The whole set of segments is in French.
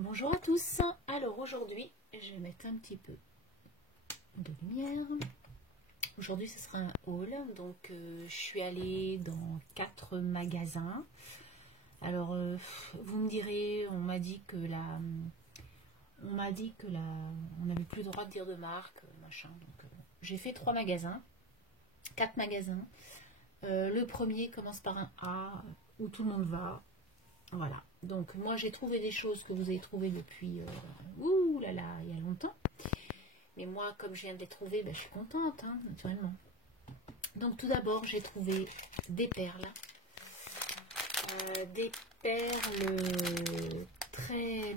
Bonjour à tous. Alors aujourd'hui, je vais mettre un petit peu de lumière. Aujourd'hui, ce sera un haul. Donc, je suis allée dans 4 magasins. Alors, vous me direz, on m'a dit que on n'avait plus le droit de dire de marque, machin. Donc, j'ai fait 3 magasins, 4 magasins. Le premier commence par un A, où tout le monde va. Voilà. Donc, moi, j'ai trouvé des choses que vous avez trouvées depuis, ouh là là, il y a longtemps. Mais moi, comme je viens de les trouver, ben, je suis contente, hein, naturellement. Donc, tout d'abord, j'ai trouvé des perles. Des perles très,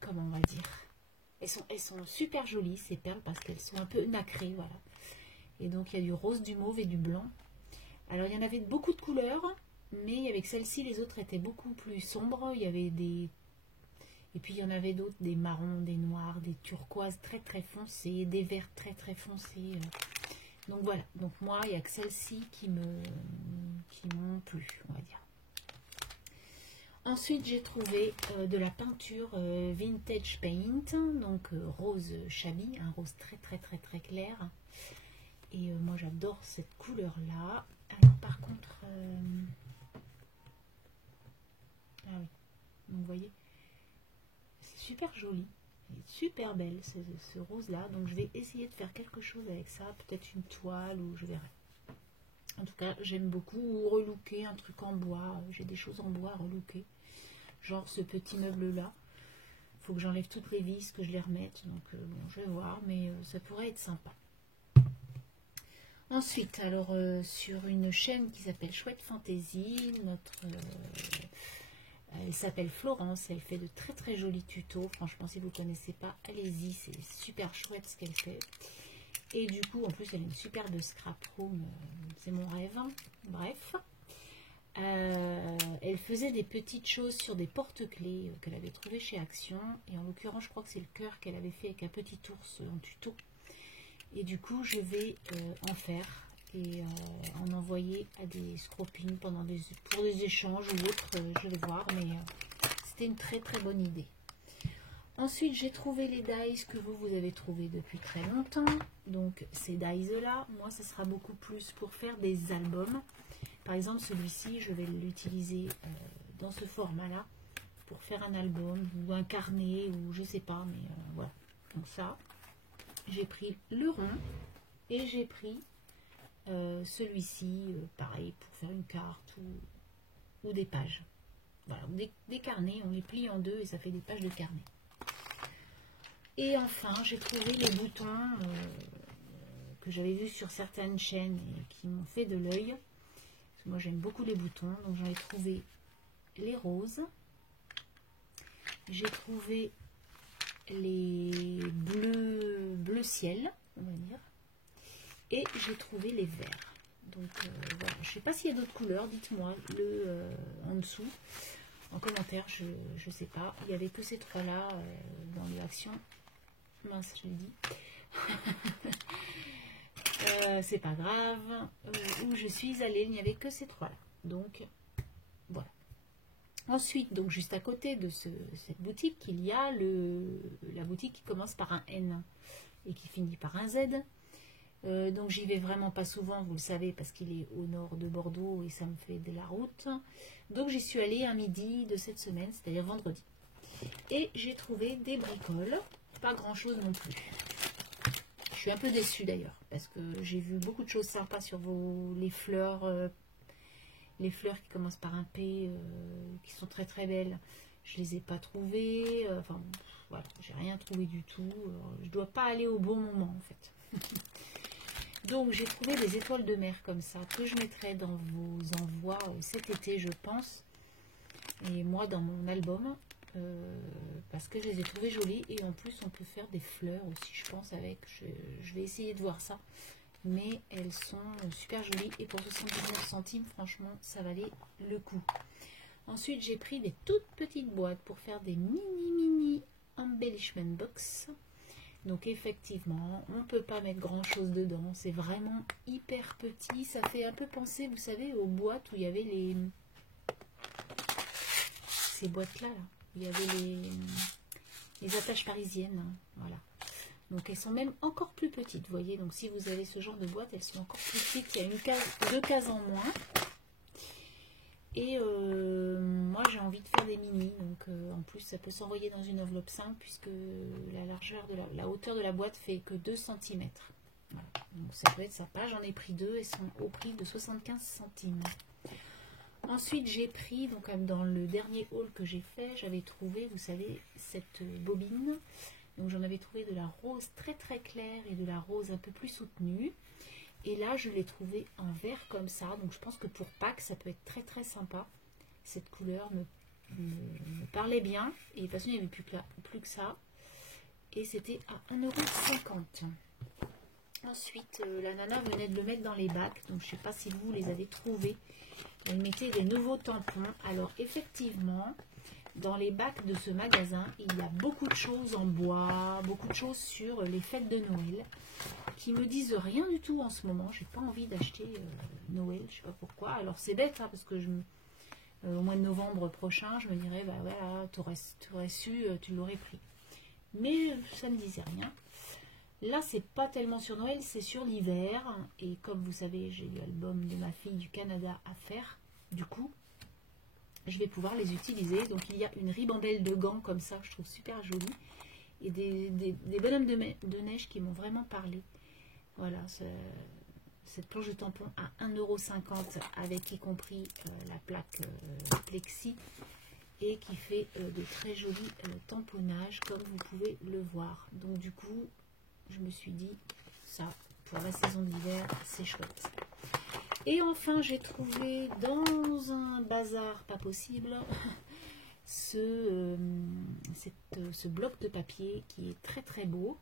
comment on va dire, elles sont super jolies, ces perles, parce qu'elles sont un peu nacrées, voilà. Et donc, il y a du rose, du mauve et du blanc. Alors, il y en avait beaucoup de couleurs, mais avec celle-ci, les autres étaient beaucoup plus sombres. Il y avait des... Et puis, il y en avait d'autres, des marrons, des noirs, des turquoises très très foncées, des verts très très foncés. Donc, voilà. Donc, moi, il n'y a que celle-ci qui m'ont plu, on va dire. Ensuite, j'ai trouvé de la peinture Vintage Paint, donc rose chabi, un rose très très très très clair. Et moi, j'adore cette couleur-là. Alors, par contre... ah oui, donc vous voyez, c'est super joli, elle est super belle ce rose-là. Donc, je vais essayer de faire quelque chose avec ça, peut-être une toile ou je verrai. En tout cas, j'aime beaucoup relooker un truc en bois. J'ai des choses en bois à relooker. Genre ce petit meuble-là. Il faut que j'enlève toutes les vis, que je les remette. Donc, bon, je vais voir, mais ça pourrait être sympa. Ensuite, alors, sur une chaîne qui s'appelle Chouette Fantasy, elle s'appelle Florence. Elle fait de très très jolis tutos. Franchement, si vous ne connaissez pas, allez-y. C'est super chouette ce qu'elle fait. Et du coup, en plus, elle a une superbe scrap room. C'est mon rêve. Bref. Elle faisait des petites choses sur des porte-clés qu'elle avait trouvées chez Action. Et en l'occurrence, je crois que c'est le cœur qu'elle avait fait avec un petit ours en tuto. Et du coup, je vais en faire et en envoyer à des scropings pour des échanges ou autres. Je vais voir, mais c'était une très très bonne idée. Ensuite, j'ai trouvé les dies que vous avez trouvés depuis très longtemps. Donc, ces dies-là, moi, ce sera beaucoup plus pour faire des albums. Par exemple, celui-ci, je vais l'utiliser dans ce format-là pour faire un album ou un carnet ou je sais pas, mais voilà. Donc ça, j'ai pris le rond et j'ai pris celui-ci, pareil, pour faire une carte ou des pages. Voilà, des carnets, on les plie en deux et ça fait des pages de carnet. Et enfin, j'ai trouvé les boutons que j'avais vus sur certaines chaînes et qui m'ont fait de l'œil. Moi, j'aime beaucoup les boutons, donc j'en ai trouvé les roses. J'ai trouvé les bleu ciel, on va dire. Et j'ai trouvé les verts. Donc, voilà. Je ne sais pas s'il y a d'autres couleurs, dites-moi en dessous. En commentaire, je ne sais pas. Il n'y avait que ces trois-là dans l'action. Mince, je l'ai dit. C'est pas grave. Où je suis allée, il n'y avait que ces trois-là. Donc, voilà. Ensuite, donc juste à côté de cette boutique, il y a la boutique qui commence par un N et qui finit par un Z. Donc, j'y vais vraiment pas souvent, vous le savez, parce qu'il est au nord de Bordeaux et ça me fait de la route. Donc, j'y suis allée un midi de cette semaine, c'est-à-dire vendredi. Et j'ai trouvé des bricoles. Pas grand-chose non plus. Je suis un peu déçue d'ailleurs, parce que j'ai vu beaucoup de choses sympas sur les fleurs qui commencent par un P, qui sont très très belles. Je les ai pas trouvées, enfin voilà, j'ai rien trouvé du tout. Je dois pas aller au bon moment en fait. Donc j'ai trouvé des étoiles de mer comme ça, que je mettrai dans vos envois cet été je pense. Et moi dans mon album. Parce que je les ai trouvées jolies et en plus on peut faire des fleurs aussi je pense avec, je vais essayer de voir ça, mais elles sont super jolies et pour 79 centimes franchement ça valait le coup. Ensuite j'ai pris des toutes petites boîtes pour faire des mini embellishment box. Donc effectivement on peut pas mettre grand chose dedans, c'est vraiment hyper petit, ça fait un peu penser vous savez aux boîtes où il y avait ces boîtes là. Il y avait les attaches parisiennes, hein, voilà. Donc elles sont même encore plus petites, vous voyez. Donc si vous avez ce genre de boîte, elles sont encore plus petites. Il y a deux cases en moins. Et moi j'ai envie de faire des mini. Donc en plus ça peut s'envoyer dans une enveloppe simple puisque la largeur de la hauteur de la boîte fait que 2 cm. Voilà. Donc ça peut être sympa. J'en ai pris deux et sont au prix de 75 centimes. Ensuite j'ai pris, donc comme dans le dernier haul que j'ai fait, j'avais trouvé, vous savez, cette bobine. Donc j'en avais trouvé de la rose très très claire et de la rose un peu plus soutenue. Et là je l'ai trouvé en vert comme ça. Donc je pense que pour Pâques ça peut être très très sympa. Cette couleur me parlait bien. Et de toute façon il n'y avait plus que ça. Et c'était à 1,50 €. Ensuite la nana venait de le mettre dans les bacs. Donc je ne sais pas si vous les avez trouvés. Elle mettait des nouveaux tampons. Alors effectivement, dans les bacs de ce magasin, il y a beaucoup de choses en bois, beaucoup de choses sur les fêtes de Noël, qui me disent rien du tout en ce moment. J'ai pas envie d'acheter Noël, je sais pas pourquoi. Alors c'est bête, hein, parce que au mois de novembre prochain, je me dirais, bah voilà, t'aurais su, tu l'aurais pris. Mais ça ne disait rien. Là, c'est pas tellement sur Noël, c'est sur l'hiver. Et comme vous savez, j'ai l'album de ma fille du Canada à faire. Du coup, je vais pouvoir les utiliser. Donc, il y a une ribambelle de gants comme ça, que je trouve super jolie. Et des bonhommes de neige qui m'ont vraiment parlé. Voilà, cette planche de tampon à 1,50 € avec y compris la plaque plexi. Et qui fait de très jolis tamponnages, comme vous pouvez le voir. Donc, du coup, je me suis dit, ça, pour la saison d'hiver, c'est chouette. Et enfin, j'ai trouvé dans un bazar pas possible ce bloc de papier qui est très très beau.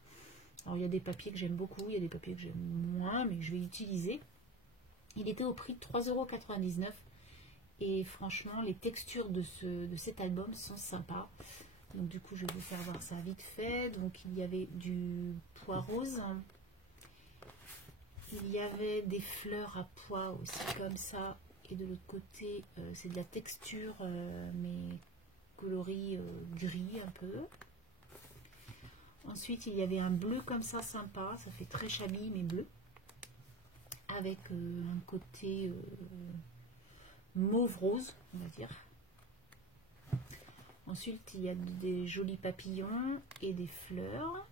Alors, il y a des papiers que j'aime beaucoup, il y a des papiers que j'aime moins, mais je vais utiliser. Il était au prix de 3,99 €. Et franchement, les textures de cet album sont sympas. Donc du coup, je vais vous faire voir ça vite fait. Donc il y avait du pois rose. Il y avait des fleurs à pois aussi comme ça. Et de l'autre côté, c'est de la texture, mais coloris gris un peu. Ensuite, il y avait un bleu comme ça, sympa. Ça fait très shabby, mais bleu. Avec un côté mauve rose, on va dire. Ensuite, il y a des jolis papillons et des fleurs.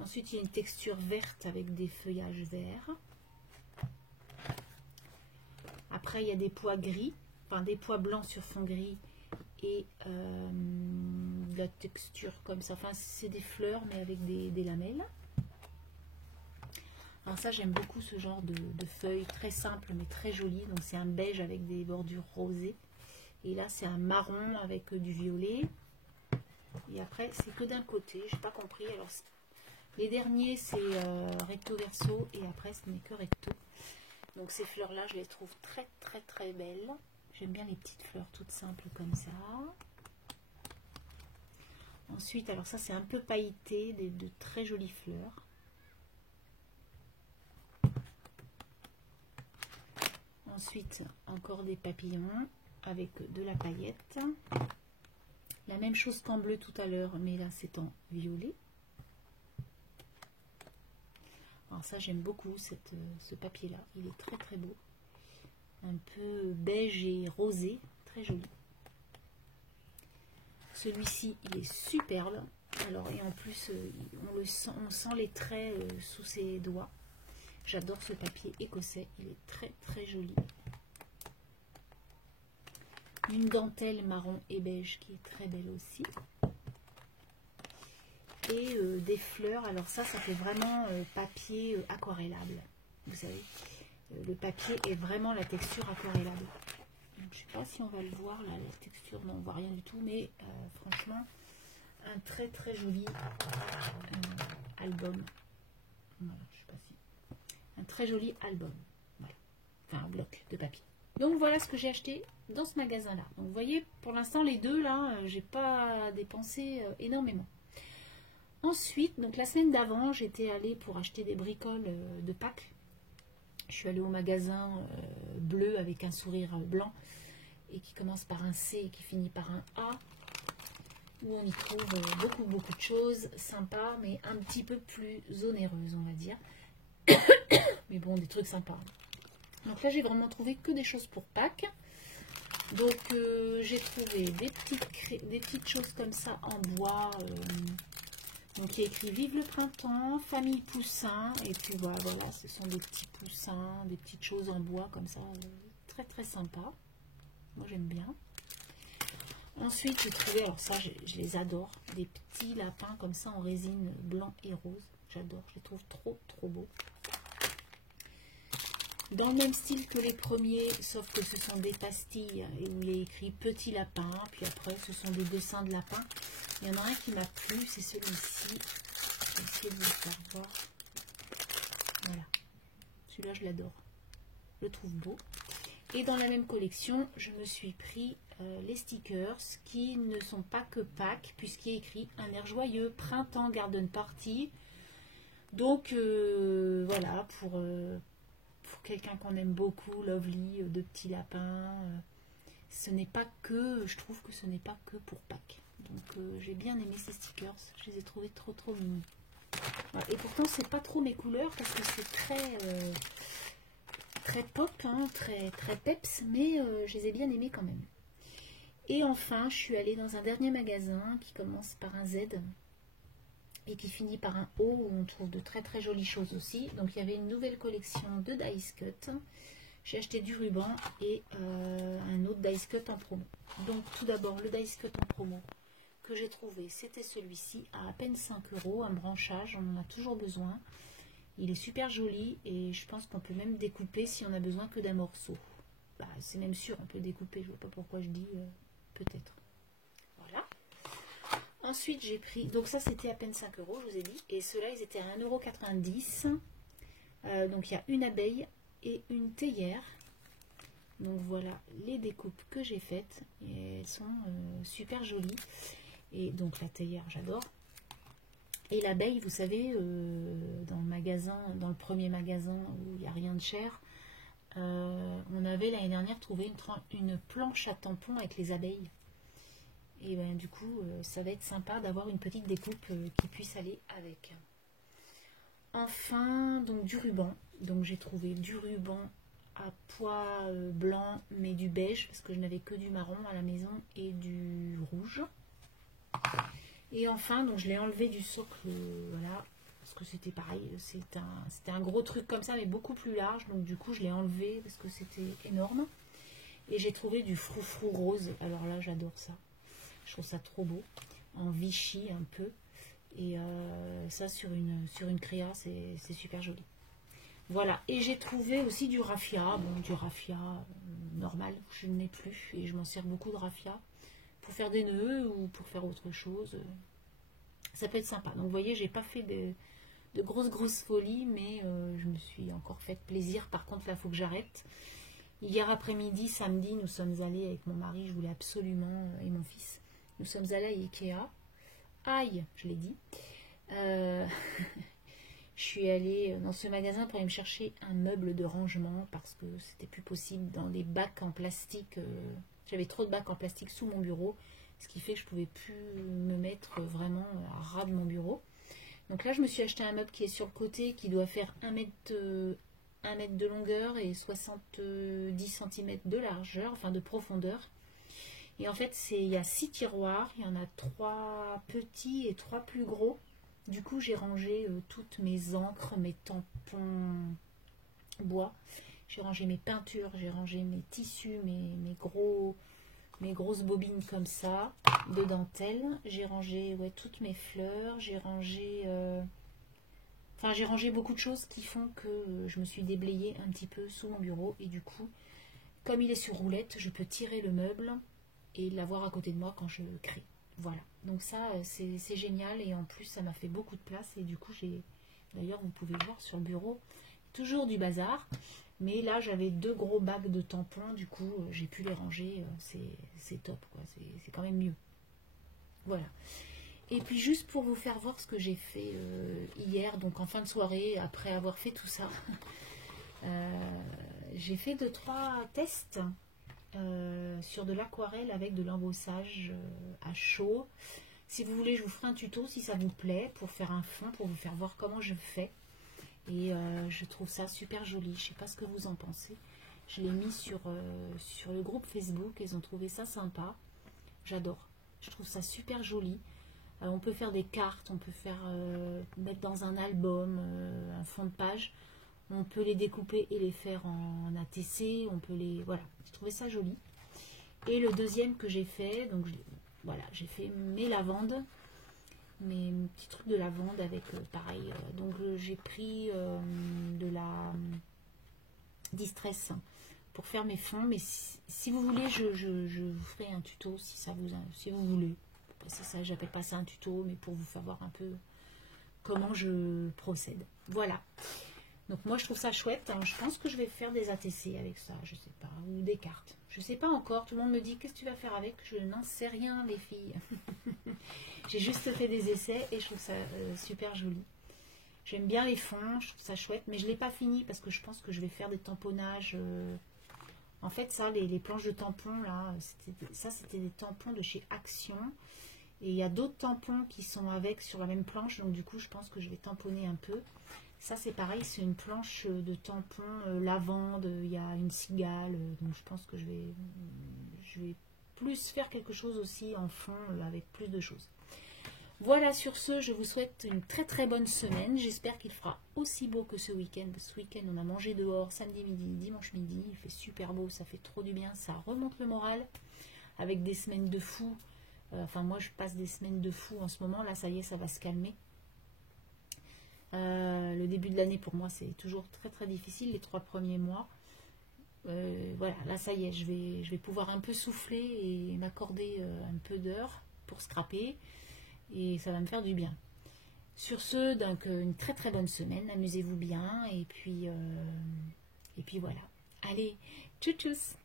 Ensuite, il y a une texture verte avec des feuillages verts. Après, il y a des pois gris, enfin des pois blancs sur fond gris et de la texture comme ça. Enfin, c'est des fleurs, mais avec des lamelles. Alors ça, j'aime beaucoup ce genre de feuilles, très simple mais très jolies. Donc c'est un beige avec des bordures rosées. Et là, c'est un marron avec du violet. Et après, c'est que d'un côté, j'ai pas compris. Alors, les derniers, c'est recto verso et après, ce n'est que recto. Donc ces fleurs-là, je les trouve très très très belles. J'aime bien les petites fleurs toutes simples comme ça. Ensuite, alors ça, c'est un peu pailleté, de très jolies fleurs. Ensuite, encore des papillons avec de la paillette. La même chose qu'en bleu tout à l'heure, mais là c'est en violet. Alors ça, j'aime beaucoup ce papier-là. Il est très très beau. Un peu beige et rosé, très joli. Celui-ci, il est superbe. Alors, et en plus, on sent les traits sous ses doigts. J'adore ce papier écossais, il est très très joli. Une dentelle marron et beige qui est très belle aussi. Et des fleurs, alors ça fait vraiment papier aquarellable. Vous savez, le papier est vraiment la texture aquarellable. Donc, je ne sais pas si on va le voir, là, la texture, non, on ne voit rien du tout, mais franchement, un très très joli album. Voilà, je sais pas si... Un très joli album, voilà. Enfin un bloc de papier. Donc voilà ce que j'ai acheté dans ce magasin là. Donc vous voyez, pour l'instant les deux là, j'ai pas dépensé énormément. Ensuite, donc la semaine d'avant, j'étais allée pour acheter des bricoles de Pâques. Je suis allée au magasin bleu avec un sourire blanc et qui commence par un C et qui finit par un A, où on y trouve beaucoup de choses sympas, mais un petit peu plus onéreuses, on va dire. Mais bon, des trucs sympas. Donc là, j'ai vraiment trouvé que des choses pour Pâques. Donc j'ai trouvé des petites choses comme ça en bois. Donc il y a écrit Vive le printemps, famille poussin. Et puis voilà, ce sont des petits poussins, des petites choses en bois comme ça, très sympa. Moi j'aime bien. Ensuite j'ai trouvé, alors ça je les adore, des petits lapins comme ça en résine blanc et rose. J'adore, je les trouve trop beaux. Dans le même style que les premiers, sauf que ce sont des pastilles et où il est écrit petit lapin, puis après ce sont des dessins de lapin. Il y en a un qui m'a plu, c'est celui-ci. Je vais essayer de vous le faire voir. Voilà. Celui-là, je l'adore. Je le trouve beau. Et dans la même collection, je me suis pris les stickers qui ne sont pas que Pâques, puisqu'il est écrit un air joyeux, printemps, garden party. Donc, voilà, pour quelqu'un qu'on aime beaucoup, Lovely, de petits lapins. Ce n'est pas que, je trouve que ce n'est pas que pour Pâques. Donc j'ai bien aimé ces stickers, je les ai trouvés trop mignons. Voilà. Et pourtant c'est pas trop mes couleurs parce que c'est très pop, hein, très peps, mais je les ai bien aimés quand même. Et enfin je suis allée dans un dernier magasin qui commence par un Z et qui finit par un O, où on trouve de très jolies choses aussi. Donc il y avait une nouvelle collection de dice cut. J'ai acheté du ruban et un autre dice cut en promo. Donc tout d'abord le dice cut en promo que j'ai trouvé, c'était celui-ci à peine 5 €, un branchage, on en a toujours besoin. Il est super joli et je pense qu'on peut même découper si on a besoin que d'un morceau. Bah, c'est même sûr, on peut découper, je vois pas pourquoi je dis peut-être. Voilà. Ensuite j'ai pris, donc ça c'était à peine 5 €, je vous ai dit, et ceux-là ils étaient à 1,90 €. Donc il y a une abeille et une théière. Donc voilà les découpes que j'ai faites et elles sont super jolies. Et donc la théière j'adore. Et l'abeille, vous savez, dans le magasin, dans le premier magasin où il n'y a rien de cher, on avait l'année dernière trouvé une planche à tampons avec les abeilles. Et ben, du coup, ça va être sympa d'avoir une petite découpe qui puisse aller avec. Enfin, donc du ruban. Donc j'ai trouvé du ruban à pois blanc, mais du beige, parce que je n'avais que du marron à la maison et du rouge. Et enfin, donc je l'ai enlevé du socle, voilà, parce que c'était pareil, c'était un gros truc comme ça, mais beaucoup plus large. Donc du coup, je l'ai enlevé parce que c'était énorme. Et j'ai trouvé du froufrou rose. Alors là, j'adore ça. Je trouve ça trop beau, en Vichy un peu. Et ça sur une créa, c'est super joli. Voilà, et j'ai trouvé aussi du raffia. Bon, du raffia normal, je n'ai plus. Et je m'en sers beaucoup de raffia pour faire des nœuds ou pour faire autre chose. Ça peut être sympa. Donc vous voyez, j'ai pas fait de grosses folies, mais je me suis encore fait plaisir. Par contre, là, il faut que j'arrête. Hier après-midi, samedi, nous sommes allés avec mon mari, je voulais absolument, et mon fils, nous sommes allés à Ikea. Aïe, je l'ai dit. Je suis allée dans ce magasin pour aller me chercher un meuble de rangement parce que c'était plus possible dans des bacs en plastique. J'avais trop de bacs en plastique sous mon bureau, ce qui fait que je ne pouvais plus me mettre vraiment à ras de mon bureau. Donc là, je me suis acheté un meuble qui est sur le côté, qui doit faire 1 mètre de longueur et 70 cm de largeur, enfin de profondeur. Et en fait, il y a 6 tiroirs, il y en a 3 petits et 3 plus gros. Du coup, j'ai rangé toutes mes encres, mes tampons bois. J'ai rangé mes peintures, j'ai rangé mes tissus, mes grosses bobines comme ça, de dentelle. J'ai rangé toutes mes fleurs. J'ai rangé... j'ai rangé beaucoup de choses qui font que je me suis déblayée un petit peu sous mon bureau. Et du coup, comme il est sur roulette, je peux tirer le meuble et l'avoir à côté de moi quand je crée. Voilà, donc ça c'est génial et en plus ça m'a fait beaucoup de place et du coup d'ailleurs vous pouvez voir sur le bureau, toujours du bazar, mais là j'avais 2 gros bacs de tampons, du coup j'ai pu les ranger, c'est top quoi, c'est quand même mieux. Voilà, et puis juste pour vous faire voir ce que j'ai fait hier, donc en fin de soirée, après avoir fait tout ça, j'ai fait 2-3 tests. sur de l'aquarelle avec de l'embossage à chaud. Si vous voulez, je vous ferai un tuto si ça vous plaît pour faire un fond, pour vous faire voir comment je fais. Et je trouve ça super joli. Je sais pas ce que vous en pensez. Je l'ai mis sur le groupe Facebook. Ils ont trouvé ça sympa. J'adore. Je trouve ça super joli. On peut faire des cartes, on peut faire mettre dans un album, un fond de page. On peut les découper et les faire en ATC. On peut les... Voilà, j'ai trouvé ça joli. Et le deuxième que j'ai fait, donc voilà, j'ai fait mes lavandes. Mes petits trucs de lavande avec pareil. Donc j'ai pris de la distress pour faire mes fonds. Mais si vous voulez, je vous ferai un tuto si vous voulez. C'est ça, j'appelle pas ça un tuto, mais pour vous faire voir un peu comment je procède. Voilà. Donc moi je trouve ça chouette. Hein. Je pense que je vais faire des ATC avec ça, je sais pas, ou des cartes. Je sais pas encore. Tout le monde me dit qu'est-ce que tu vas faire avec. Je n'en sais rien, les filles. J'ai juste fait des essais et je trouve ça super joli. J'aime bien les fonds, je trouve ça chouette, mais je l'ai pas fini parce que je pense que je vais faire des tamponnages. En fait, ça, les planches de tampons là, c'était des tampons de chez Action. Et il y a d'autres tampons qui sont avec sur la même planche, donc du coup je pense que je vais tamponner un peu. Ça c'est pareil, c'est une planche de tampons lavande, il y a une cigale, donc je pense que je vais plus faire quelque chose aussi en fond avec plus de choses. Voilà, sur ce, je vous souhaite une très très bonne semaine. J'espère qu'il fera aussi beau que ce week-end. Ce week-end, on a mangé dehors samedi midi, dimanche midi. Il fait super beau, ça fait trop du bien, ça remonte le moral avec des semaines de fou. Enfin, moi, je passe des semaines de fou en ce moment. Là, ça y est, ça va se calmer. Le début de l'année, pour moi, c'est toujours très, très difficile, les 3 premiers mois. Voilà, là, ça y est, je vais pouvoir un peu souffler et m'accorder un peu d'heures pour scraper. Et ça va me faire du bien. Sur ce, donc, une très, très bonne semaine. Amusez-vous bien. Et puis voilà. Allez, tchou tchous!